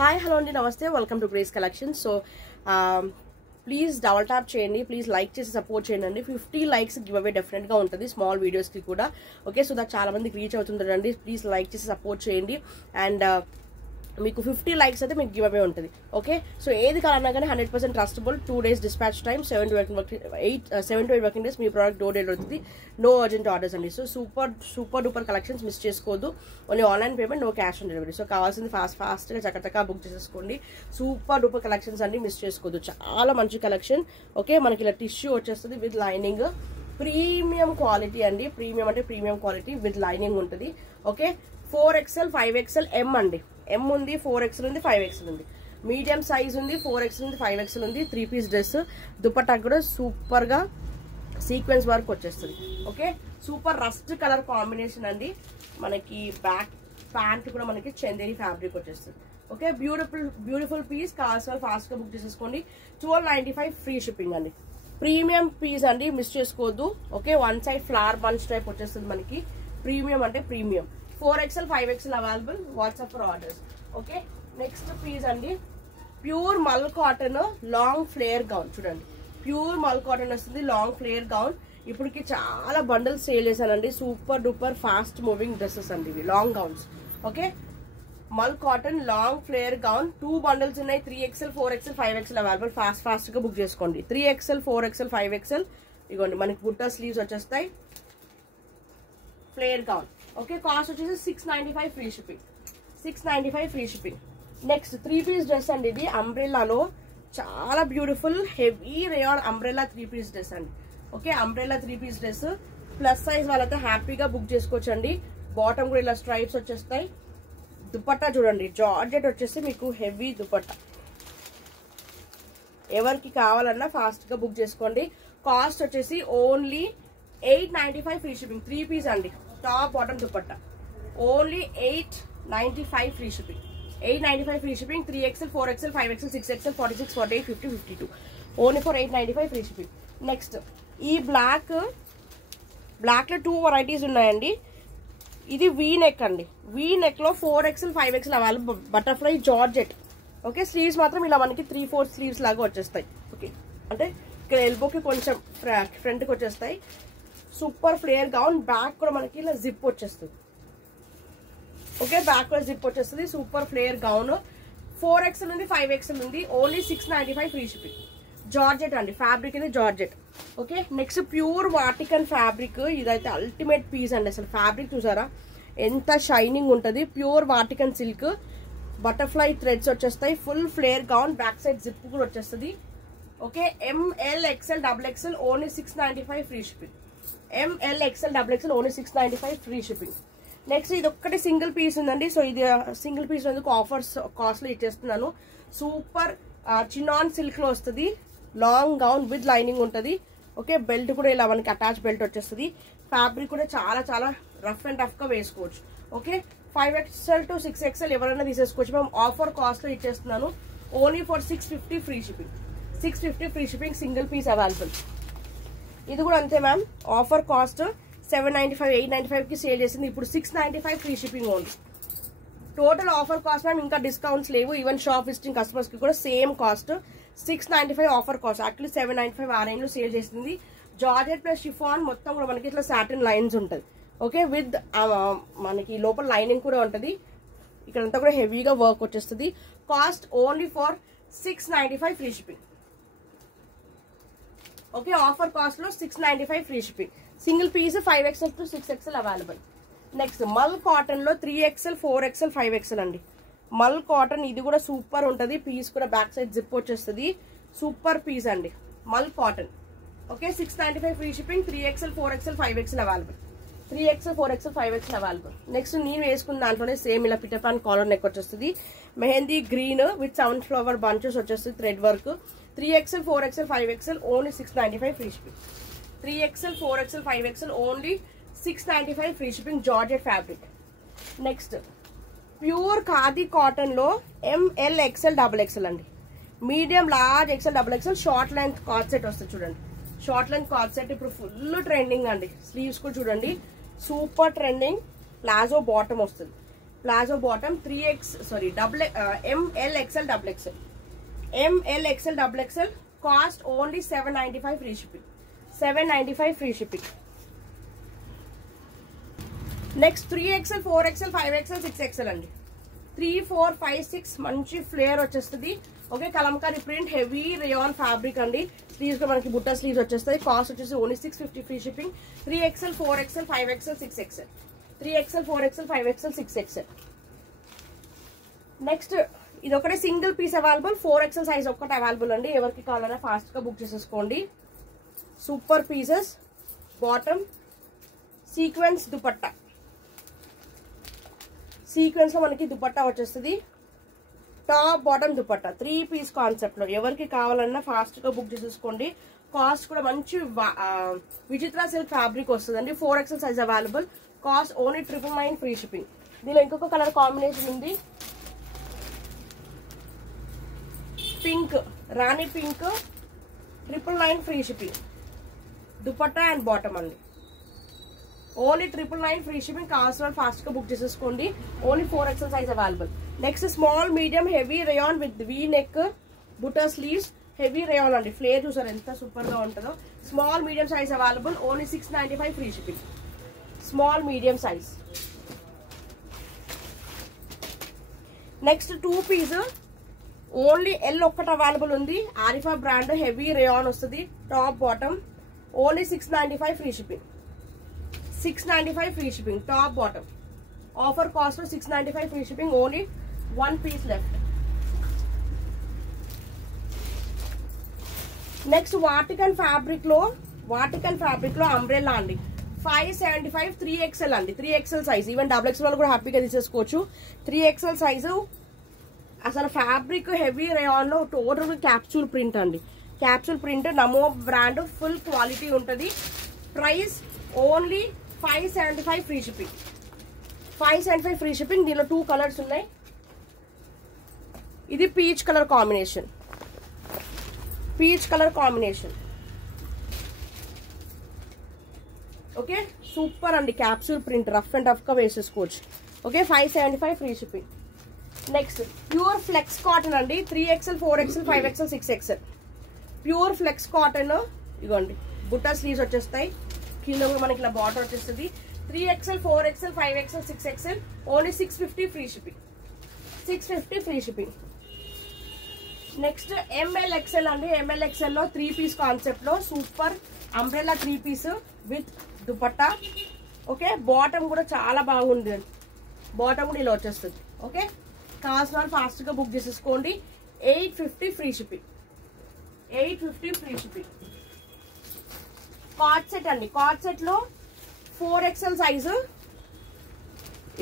Hi, hello and namaste. Welcome to Grace Collection. So, please double tap cheyandi, please like chesi support cheyandi. 50 likes giveaway definitely ga untadi small videos ki kuda. Okay, so that chaala mandiki reach avutundandi. Please like chesi support cheyandi and మీకు 50 likes అయితే మీకు give away ఉంటుంది. Okay, so ఏది కావాలన్నా కానీ 100% trustable. 2 days dispatch time, 7 to 8 working days మీ product door delivery అవుతుంది. No urgent orders అండి. So super duper collections miss చేసుకోవద్దు. Only online payment, no cash on delivery. So కావాల్సింది ఫాస్ట్గా చక్కగా బుక్ చేసేసుకోండి. సూపర్ డూపర్ కలెక్షన్స్ అన్ని మిస్ చేసుకోవద్దు. చాలా మంచి కలెక్షన్. ఓకే, మనకి ఇలా టిష్యూ వచ్చేస్తుంది విత్ లైనింగ్. ప్రీమియం క్వాలిటీ అండి. ప్రీమియం అంటే ప్రీమియం క్వాలిటీ విత్ లైనింగ్ ఉంటుంది. ఓకే, 4XL 5XL M అండి. M ఉంది, 4XL ఉంది, 5XL ఉంది. మీడియం సైజ్ ఉంది, 4XL ఉంది, 5XL ఉంది. 3 piece డ్రెస్. దుపట్టా కూడా సూపర్ గా సీక్వెన్స్ వర్క్ వచ్చేస్తుంది. Okay, super rust colour combination అండి. మనకి బ్యాక్ ప్యాంట్ కూడా మనకి చందేరి ఫ్యాబ్రిక్ వచ్చేస్తుంది. Okay, beautiful piece. కావాల్సిన ఫాస్ట్ గా బుక్ చేసేసుకోండి. 1295 ఫ్రీ షిప్పింగ్ అండి. ప్రీమియం పీస్ అండి, మిస్ చేసుకోవద్దు. Okay, one side flower bunch type వచ్చేస్తుంది మనకి. ప్రీమియం అంటే premium. 4XL 5XL available. WhatsApp for orders. Okay, next piece అండి. Pure mul cotton long flare gown. చూడండి, ప్యూర్ మల్ కాటన్ వస్తుంది, లాంగ్ ఫ్లేయర్ గౌన్. ఇప్పటికి చాలా బండల్స్ సేల్ చేశానండి. Super duper fast moving dresses అండి ఇవి, లాంగ్ గౌన్స్. ఓకే, మల్ cotton long flare gown. 2 bundles ఉన్నాయి. 3XL 4XL 5XL available. Fast గా బుక్ చేసుకోండి. 3XL 4XL 5XL ఇగోండి, మనకి బుట్ట స్లీవ్స్ వచ్చేస్తాయి. Flayer gown. ఓకే, కాస్ట్ వచ్చేసి 695 free shipping. 695 free shipping. Next 3 piece dress అండి. ఇది అంబ్రెల్లాలో చాలా beautiful heavy rayon umbrella 3 piece dress అండి. Okay, umbrella 3 piece dress. Plus size వాళ్ళైతే హ్యాపీగా బుక్ చేసుకోవచ్చు అండి. బాటమ్ కూడా ఇలా స్ట్రైప్స్ వచ్చేస్తాయి. దుపట్టా చూడండి, జార్జెట్ వచ్చేసి మీకు హెవీ దుపట్టా. ఎవరికి కావాలన్నా ఫాస్ట్ గా బుక్ చేసుకోండి. కాస్ట్ వచ్చేసి ఓన్లీ 895 ఫ్రీ షిప్పింగ్. 3 piece అండి, top bottom dupatta. Only 895 free shipping. 895 free shipping. 3XL 4XL 5XL 6XL 46 48 50 52 only for 895 free shipping. Next ఈ బ్లాక్ లో 2 varieties ఉన్నాయండి. ఇది వీ నెక్ అండి. వీ నెక్ లో 4XL 5XL available. Butterfly georgette. Okay, sleeves మాత్రం ఇలా మనకి 3-4 స్లీవ్స్ లాగా వచ్చేస్తాయి. ఓకే, అంటే ఇక్కడ ఎల్బోకి కొంచెం ఫ్రంట్ కి వచ్చేస్తాయి. Super flare gown. బ్యాక్ కూడా మనకి ఇలా జిప్ వచ్చేస్తుంది. ఓకే, బ్యాక్ కూడా జిప్ వచ్చేస్తుంది. Super flare gown. 4XL ఉంది, 5XL ఉంది. Only 695 free shipping. జార్జెట్ అండి, ఫ్యాబ్రిక్ ఇది georgette. Okay, next pure Vatican fabric. ఇదైతే అల్టిమేట్ పీస్ అండి. అసలు ఫ్యాబ్రిక్ చూసారా ఎంత షైనింగ్ ఉంటుంది. Pure Vatican silk. Butterfly threads వచ్చేస్తాయి. Full flare gown. Back side zip కూడా వచ్చేస్తుంది. Okay, ML XL XXL only 695 free shipping. ML XL XXL only 695 free shipping. Next ఇది ఒక్కటి సింగిల్ పీస్ ఉందండి. సో ఇది సింగిల్ పీస్ ఎందుకు offers cost లో ఇచ్చేస్తున్నాను. సూపర్ చినాన్ సిల్క్ లో వస్తుంది. లాంగ్ గౌన్ విత్ లైనింగ్ ఉంటుంది. ఓకే, బెల్ట్ కూడా ఇలా మనకి అటాచ్ బెల్ట్ వచ్చేస్తుంది. ఫ్యాబ్రిక్ కూడా చాలా చాలా రఫ్ అండ్ టఫ్ గా వేసుకోవచ్చు. ఓకే, 5XL to 6XL ఎవరైనా తీసేసుకోవచ్చు. మేము ఆఫర్ కాస్ట్ లో ఇచ్చేస్తున్నాను. Only for 650 free shipping. 650 free shipping. Single piece available. ఇది కూడా అంతే మ్యామ్. ఆఫర్ కాస్ట్ 795 895 కి సేల్ చేసింది. ఇప్పుడు 695 free shipping only. Total offer cost ma'am. ఇంకా డిస్కౌంట్స్ లేవు. ఈవెన్ షాప్ విజిటింగ్ కస్టమర్స్ కి కూడా same cost 695 offer cost. Actually 795 ఆ రేంజ్ లో సేల్ చేసింది. జార్జెట్ ప్లస్ షిఫాన్ మొత్తం కూడా మనకి ఇట్లా సాటిన్ లైన్స్ ఉంటుంది. ఓకే, విత్ మనకి లోపల లైనింగ్ కూడా ఉంటుంది. ఇక్కడంతా కూడా హెవీగా వర్క్ వచ్చేస్తుంది. Cost only for 695 free shipping. Okay, offer cost లో 695 free shipping. Single piece 5XL to 6XL available. Next mul cotton లో 3XL 4XL 5XL అండి. మల్ కాటన్ ఇది కూడా సూపర్ ఉంటుంది. పీస్ కూడా బ్యాక్ సైడ్ జిప్ వచ్చేస్తుంది. సూపర్ పీస్ అండి మల్ cotton. Okay, 695 free shipping. 3XL 4XL 5XL available. 3XL 4XL 5XL available. Next నేను వేసుకున్న దాంట్లోనే సేమ్ ఇలా పిటపాన్ కాలర్ నెక్ వచ్చేస్తుంది. Mehndi green with sound flower bunches వచ్చేస్తుంది. Thread work. 3XL 4XL 5XL only 695 free shipping. 3XL 4XL 5XL only 695 free shipping. Georgette fabric. Next pure khadi cotton లో ML XL XXL అండి. Medium large XL XXL short length coord set వస్తుంది. చూడండి, short length coord set ఇప్పుడు full trending అండి. Sleeves కూడా చూడండి super trending. Palazzo bottom వస్తుంది. Palazzo bottom 3x double ML XL double XL ML XL double XL cost only 795 free shipping 795 free shipping next 3XL 4XL 5XL 6XL అండి 3 4 5 6 మంచి flare వచ్చేస్తుంది okay Kalamkari print heavy rayon fabric అండి sleeves లో మనకి బుట్ట sleeves వచ్చేస్తాయి cost వచ్చేసి only 650 free shipping 3XL 4XL 5XL 6XL 3XL 4XL 5XL 6XL next ఇది ఒకటే single piece available 4XL size ఒక్కటి అవైలబుల్ అండి ఎవరికి కావాలన్నా ఫాస్ట్ గా బుక్ చేసేసుకోండి super pieces bottom sequence dupatta sequence లో మనకి దుపట్టా వచ్చేస్తుంది top bottom dupatta 3 piece concept లో ఎవరికి కావాలన్నా ఫాస్ట్ గా బుక్ చేసేసుకోండి కాస్ట్ కూడా మంచి విచిత్ర సిల్క్ ఫ్యాబ్రిక్ వస్తుందండి 4XL size available cost only 999 free shipping దీనిలో ఇంకొక కలర్ కాంబినేషన్ ఉంది పింక్ రాణి pink 999 free shipping dupatta and bottom అండి ఓన్లీ 999 ఫ్రీ షిప్పింగ్ కావాల్సిన ఫాస్ట్ గా బుక్ చేసేసుకోండి only 4XL size available next small medium heavy rayon with V neck butter sleeves heavy rayon అండి flare చూసారు ఎంత సూపర్ గా ఉంటుందో small medium size available only 695 free shipping small medium size next 2 piece only L ఒక్కటి available ఉంది Arifa brand heavy rayon వస్తుంది top bottom only 695 free shipping 695 free shipping top bottom offer cost 695 free shipping only 1 piece left next వాటికన్ fabric లో umbrella అండి 575 3XL అండి 3XL size even XXL వాళ్ళు కూడా హ్యాపీగా తీసేసుకోవచ్చు 3XL సైజు అసలు ఫ్యాబ్రిక్ హెవీ రేయాన్ లో టోటల్ క్యాప్సూల్ ప్రింట్ అండి capsule print Namo brand full quality ఉంటుంది price only 575 free shipping 575 free shipping దీనిలో 2 కలర్స్ ఉన్నాయి ఇది peach colour combination okay super అండి capsule print rough and tough గా వేసేసుకోవచ్చు okay 575 free shipping next pure flex cotton అండి 3XL 4XL 5XL 6XL pure flex cotton ఇగోండి Butta sleeves వచ్చేస్తాయి కింద కూడా మనకి ఇలా బార్డర్ వచ్చేస్తుంది 3XL 4XL 5XL 6XL only 650 free shipping 650 free shipping next ML XL అండి ML XL లో 3 పీస్ కాన్సెప్ట్ లో super umbrella 3 piece with dupatta okay bottom కూడా చాలా బాగుంది బాటమ్ కూడా ఇలా వచ్చేస్తుంది ఓకే కావాల్సిన వాళ్ళు ఫాస్ట్ గా బుక్ చేసేసుకోండి 850 free shipping 850 free shipping card set అండి కార్డ్ సెట్ లో 4XL సైజు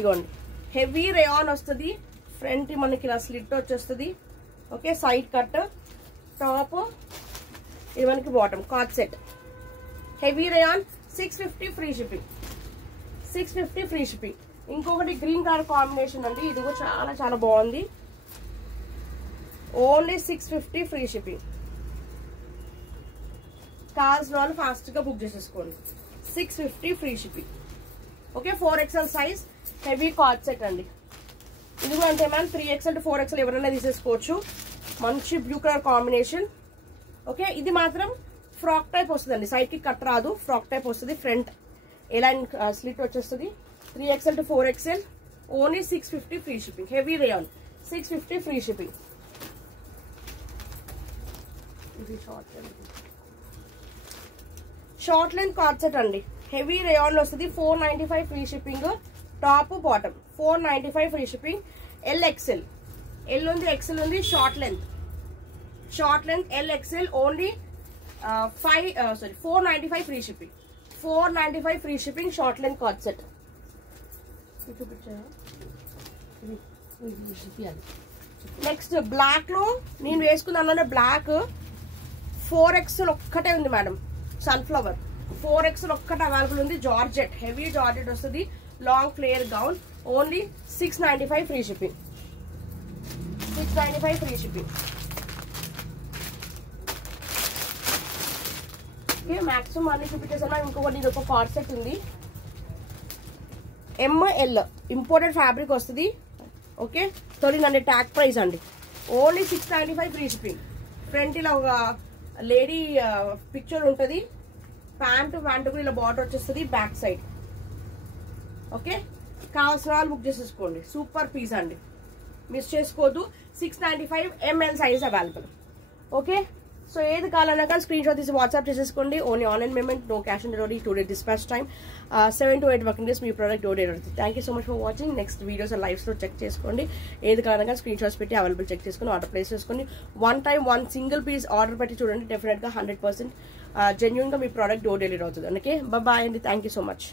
ఇగోండి హెవీ రేయాన్ వస్తుంది ఫ్రంట్ మనకి ఇలా స్లిట్ వచ్చేస్తుంది ఓకే సైడ్ కట్ టాప్ ఇది మనకి bottom card set heavy rayon 650 free shipping 650 free shipping ఇంకొకటి గ్రీన్ కలర్ కాంబినేషన్ అండి ఇది కూడా చాలా చాలా బాగుంది ఓన్లీ 650 ఫ్రీ షిప్పింగ్ కావాల్సిన వాళ్ళు ఫాస్ట్ గా బుక్ చేసేసుకోండి 650 free shipping okay 4XL size heavy card set అండి ఇది కూడా అంటే మ్యామ్ 3XL to 4XL ఎవరైనా తీసేసుకోవచ్చు మంచి బ్లూ కలర్ కాంబినేషన్ ఓకే ఇది మాత్రం ఫ్రాక్ టైప్ వస్తుందండి సైడ్ కి కట్ రాదు ఫ్రాక్ టైప్ వస్తుంది ఫ్రంట్ ఎలా స్లిట్ వచ్చేస్తుంది 3XL to 4XL only 650 free shipping heavy rayon 650 free shipping ఇది షార్ట్ లెంత్ కార్డ్ సెట్ అండి హెవీ రేయాన్ లో వస్తుంది 495 free shipping top bottom 495 free shipping LXL L ఉంది XL ఉంది short length LXL only 495 free shipping 495 free shipping short length coord set next black లో నేను వేసుకున్నాను black 4XL ఒక్కటే ఉంది మేడం సన్ఫ్లవర్ 4XL ఒక్కటే అవైలబుల్ ఉంది జార్జెట్ హెవీ జార్జెట్ వస్తుంది long flare gown only 695 free shipping 695 free shipping maximum అన్ని చూపించేసాను ఇంకొకటి ఇది ఒక కార్డ్ సెట్ ఉంది ML ఇంపోర్టెడ్ ఫ్యాబ్రిక్ వస్తుంది. ఓకే 1300 ట్యాగ్ ప్రైస్ అండి. Only 695 free shipping. ఫ్రంట్ ఇలా ఒక లేడీ పిక్చర్ ఉంటుంది. ప్యాంట్ కూడా ఇలా బార్డర్ వచ్చేస్తుంది బ్యాక్ సైడ్. ఓకే కావాల్సిన వాళ్ళు బుక్ చేసేసుకోండి. సూపర్ పీస్ అండి, మిస్ చేసుకోవద్దు. 695 ML size available. Okay so ఏది కావాలన్నా కానీ స్క్రీన్ షాట్ తీసి వాట్సాప్ చేసేసుకోండి. Only online payment, no cash on delivery, 2 days dispatch time, 7 to 8 working days మీ product door delivery. Thank you so much for watching. Next videos లైవ్స్లో check చేసుకోండి. ఏది కావాలన్నా కానీ స్క్రీన్ షాట్స్ పెట్టి అవైలబుల్ చెక్ చేసుకుని ఆర్డర్ ప్లేస్ చేసుకొని one single piece order పెట్టి చూడండి. డెఫినెట్గా 100% జెన్యున్గా మీ ప్రోడక్ట్ డోర్ డెలివరీ అవుతుంది. ఓకే బాయ్ అండి, థ్యాంక్ యూ సో మచ్.